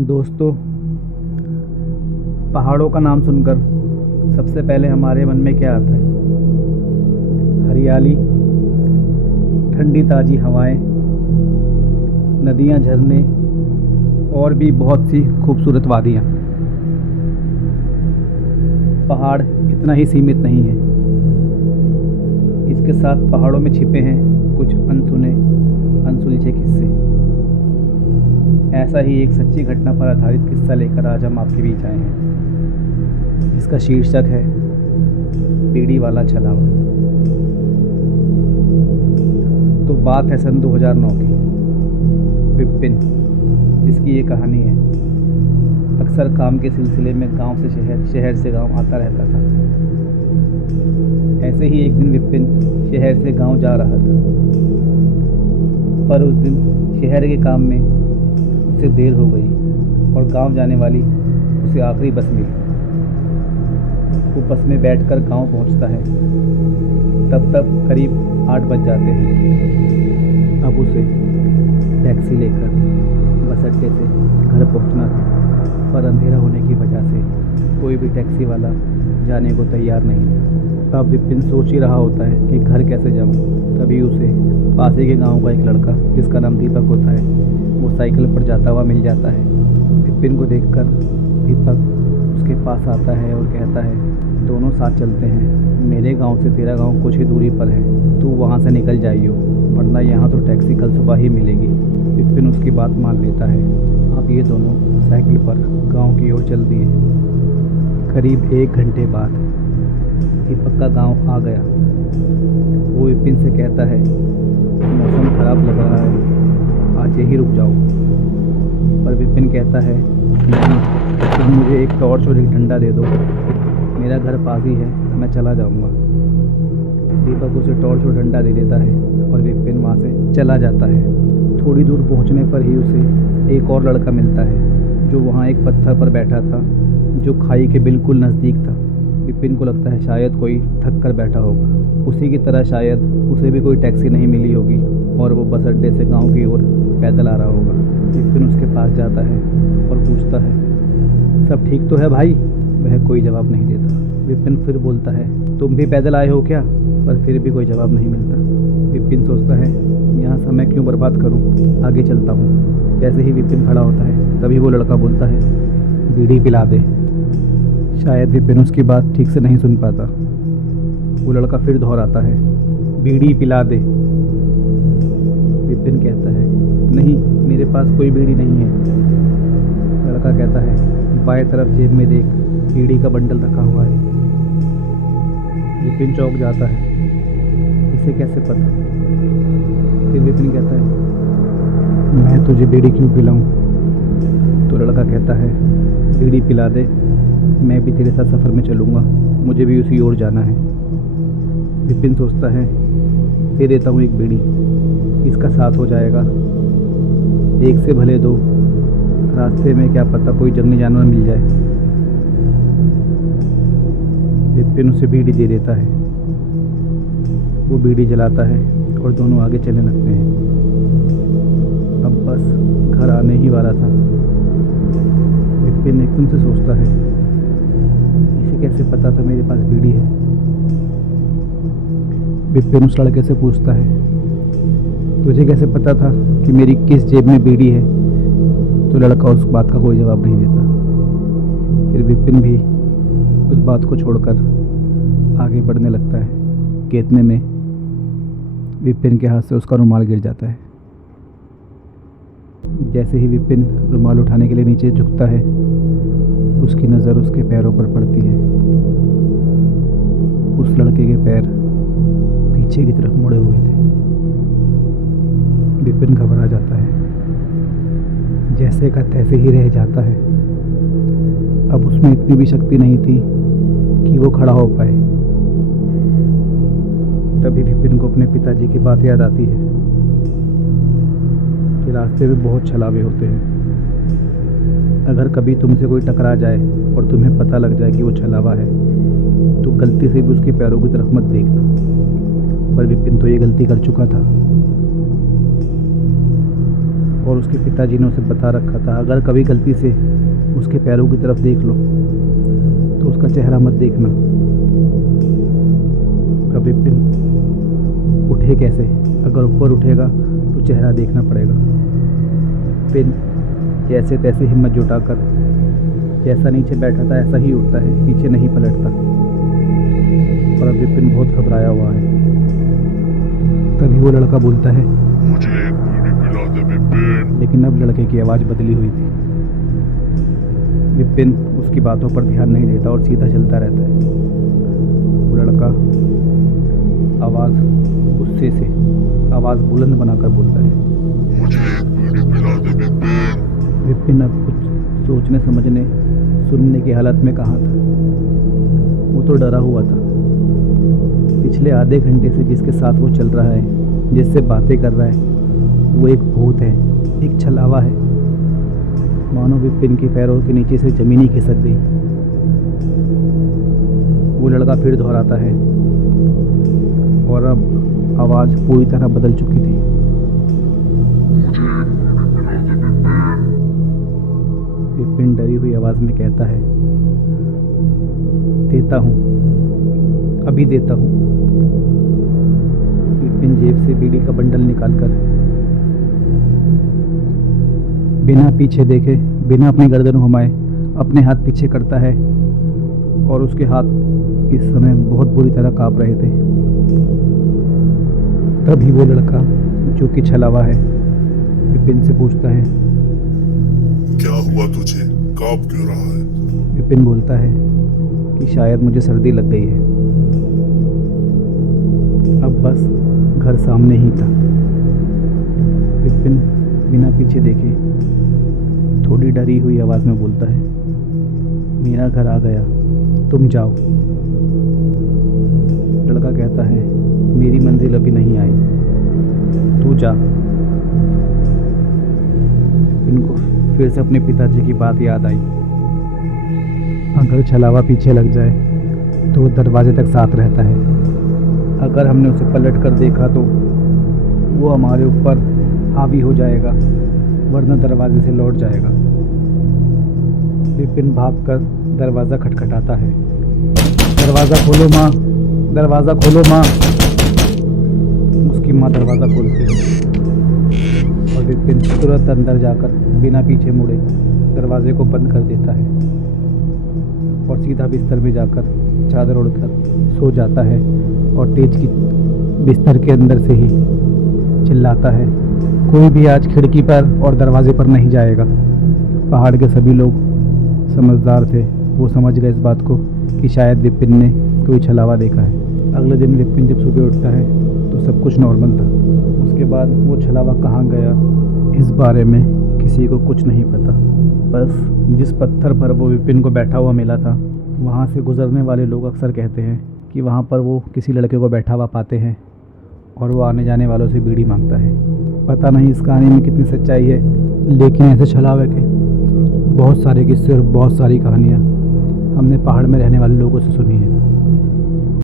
दोस्तों, पहाड़ों का नाम सुनकर सबसे पहले हमारे मन में क्या आता है? हरियाली, ठंडी ताज़ी हवाएं, नदियां, झरने और भी बहुत सी खूबसूरत वादियां। पहाड़ इतना ही सीमित नहीं है, इसके साथ पहाड़ों में छिपे हैं कुछ अनसुलझे किस्से। ऐसा ही एक सच्ची घटना पर आधारित किस्सा लेकर आज हम आपके बीच आए हैं, जिसका शीर्षक है बीड़ी वाला छलावा। तो बात है सन 2009 की। विपिन, जिसकी ये कहानी है, अक्सर काम के सिलसिले में गांव से शहर से गांव आता रहता था। ऐसे ही एक दिन विपिन शहर से गांव जा रहा था, पर उस दिन शहर के काम में उसे देर हो गई और गांव जाने वाली उसे आखिरी बस मिली। वो बस में बैठकर गांव पहुंचता है, तब करीब 8 बज जाते हैं। अब उसे टैक्सी लेकर बस अड्डे से घर पहुंचना था, पर अंधेरा होने की वजह से कोई भी टैक्सी वाला जाने को तैयार नहीं। अब विपिन सोच ही रहा होता है कि घर कैसे जाऊं। तभी उसे पास ही के गांव का एक लड़का, जिसका नाम दीपक होता है, वो साइकिल पर जाता हुआ मिल जाता है। विपिन को देखकर दीपक उसके पास आता है और कहता है, दोनों साथ चलते हैं। मेरे गांव से तेरा गांव कुछ ही दूरी पर है, तू वहां से निकल जाइयो, वरना यहाँ तो टैक्सी कल सुबह ही मिलेगी। विपिन उसकी बात मान लेता है। अब ये दोनों साइकिल पर गांव की ओर चल दिए। करीब 1 घंटे बाद दीपक का गांव आ गया। वो विपिन से कहता है, मौसम खराब लग रहा है, आज यहीं रुक जाओ। पर विपिन कहता है, नहीं, तुम मुझे एक टॉर्च और एक डंडा दे दो, मेरा घर पास ही है, मैं चला जाऊंगा। दीपक उसे टॉर्च और डंडा दे देता है और विपिन वहाँ से चला जाता है। थोड़ी दूर पहुँचने पर ही उसे एक और लड़का मिलता है, जो वहाँ एक पत्थर पर बैठा था, जो खाई के बिल्कुल नज़दीक था। विपिन को लगता है शायद कोई थक कर बैठा होगा। उसी की तरह शायद उसे भी कोई टैक्सी नहीं मिली होगी और वो बस अड्डे से गांव की ओर पैदल आ रहा होगा। विपिन उसके पास जाता है और पूछता है, सब ठीक तो है भाई? वह कोई जवाब नहीं देता। विपिन फिर बोलता है, तुम भी पैदल आए हो क्या? पर फिर भी कोई जवाब नहीं मिलता। विपिन सोचता है, यहाँ समय क्यों बर्बाद करूँ, आगे चलता हूँ। जैसे ही विपिन खड़ा होता है, तभी वो लड़का बोलता है, बीड़ी पिला दे। शायद विपिन उसकी बात ठीक से नहीं सुन पाता। वो लड़का फिर दोहराता है, बीड़ी पिला दे। विपिन कहता है, नहीं, मेरे पास कोई बीड़ी नहीं है। लड़का कहता है, बाएं तरफ जेब में देख, बीड़ी का बंडल रखा हुआ है। विपिन चौंक जाता है, इसे कैसे पता? फिर विपिन कहता है, मैं तुझे बीड़ी क्यों पिलाऊं? तो लड़का कहता है, बीड़ी पिला दे, मैं भी तेरे साथ सफ़र में चलूँगा, मुझे भी उसी ओर जाना है। विपिन सोचता है, दे देता हूँ एक बीड़ी, इसका साथ हो जाएगा। एक से भले दो, रास्ते में क्या पता कोई जंगली जानवर मिल जाए। विपिन उसे बीड़ी दे देता है। वो बीड़ी जलाता है और दोनों आगे चलने लगते हैं। अब बस घर आने ही वाला था। विपिन एकदम से सोचता है, इसे कैसे पता था मेरे पास बीड़ी है? विपिन उस लड़के से पूछता है, तुझे कैसे पता था कि मेरी किस जेब में बीड़ी है? तो लड़का उस बात का कोई जवाब नहीं देता। फिर विपिन भी उस बात को छोड़कर आगे बढ़ने लगता है कि इतने में विपिन के हाथ से उसका रुमाल गिर जाता है। जैसे ही विपिन रुमाल उठाने के लिए नीचे झुकता है, उसकी नज़र उसके पैरों पर पड़ती है। उस लड़के के पैर पीछे की तरफ मुड़े हुए थे। विपिन घबरा जाता है, जैसे का तैसे ही रह जाता है। अब उसमें इतनी भी शक्ति नहीं थी कि वो खड़ा हो पाए। तभी विपिन को अपने पिताजी की बात याद आती है कि रास्ते में बहुत छलावे होते हैं। अगर कभी तुमसे कोई टकरा जाए और तुम्हें पता लग जाए कि वो छलावा है, तो गलती से भी उसके पैरों की तरफ मत देखना। पर विपिन तो ये गलती कर चुका था और उसके पिताजी ने उसे बता रखा था, अगर कभी गलती से उसके पैरों की तरफ देख लो तो उसका चेहरा मत देखना। अब विपिन उठे कैसे? अगर ऊपर उठेगा तो चेहरा देखना पड़ेगा। विपिन जैसे तैसे हिम्मत जुटाकर जैसा नीचे बैठा था ऐसा ही उठता है, पीछे नहीं पलटता। और अब विपिन बहुत घबराया हुआ है। तभी वो लड़का बोलता है, मुझे एक बीड़ी पिला दे विपिन। लेकिन अब लड़के की आवाज़ बदली हुई थी। विपिन उसकी बातों पर ध्यान नहीं देता और सीधा चलता रहता है। वो लड़का आवाज़ गुस्से से आवाज़ बुलंद बनाकर बोलता है, मुझे एक बीड़ी पिला दे विपिन। विपिन अब कुछ सोचने समझने सुनने की हालत में कहाँ था। वो तो डरा हुआ था। पिछले आधे घंटे से जिसके साथ वो चल रहा है, जिससे बातें कर रहा है, वो एक भूत है, एक छलावा है। मानो विपिन के पैरों के नीचे से जमीन ही खिसक गई। वो लड़का फिर दोहराता है और अब आवाज़ पूरी तरह बदल चुकी थी। मुझे एक बीड़ी पिला दे विपिन। विपिन डरी हुई आवाज़ में कहता है, देता हूँ, अभी देता हूँ। विपिन जेब से बीड़ी का बंडल निकालकर बिना पीछे देखे, बिना अपनी गर्दन घुमाए अपने हाथ पीछे करता है और उसके हाथ इस समय बहुत बुरी तरह कांप रहे थे। तभी वो लड़का जो कि छलावा है विपिन से पूछता है, क्या हुआ तुझे, कांप क्यों रहा है? विपिन बोलता है कि शायद मुझे सर्दी लग गई है। अब बस घर सामने ही था। विपिन बिना पीछे देखे थोड़ी डरी हुई आवाज़ में बोलता है, मेरा घर आ गया, तुम जाओ। लड़का कहता है, मेरी मंजिल अभी नहीं आई, तू जा। इनको फिर से अपने पिताजी की बात याद आई। अगर छलावा पीछे लग जाए तो वो दरवाजे तक साथ रहता है। अगर हमने उसे पलट कर देखा तो वो हमारे ऊपर हावी हो जाएगा, वरना दरवाजे से लौट जाएगा। विपिन भागकर दरवाज़ा खटखटाता है, दरवाज़ा खोलो माँ, दरवाज़ा खोलो माँ। उसकी माँ दरवाज़ा खोलती है और विपिन तुरंत अंदर जाकर बिना पीछे मुड़े दरवाजे को बंद कर देता है और सीधा बिस्तर में जाकर चादर ओढ़कर सो जाता है और तेज की बिस्तर के अंदर से ही चिल्लाता है, कोई भी आज खिड़की पर और दरवाजे पर नहीं जाएगा। पहाड़ के सभी लोग समझदार थे, वो समझ गए इस बात को कि शायद विपिन ने कोई छलावा देखा है। अगले दिन विपिन जब सुबह उठता है तो सब कुछ नॉर्मल था। उसके बाद वो छलावा कहाँ गया इस बारे में किसी को कुछ नहीं पता। बस जिस पत्थर पर वो विपिन को बैठा हुआ मिला था, वहाँ से गुजरने वाले लोग अक्सर कहते हैं कि वहाँ पर वो किसी लड़के को बैठा हुआ पाते हैं और वो आने जाने वालों से बीड़ी मांगता है। पता नहीं इस कहानी में कितनी सच्चाई है, लेकिन ऐसे छलावे के बहुत सारे किस्से और बहुत सारी कहानियाँ हमने पहाड़ में रहने वाले लोगों से सुनी है।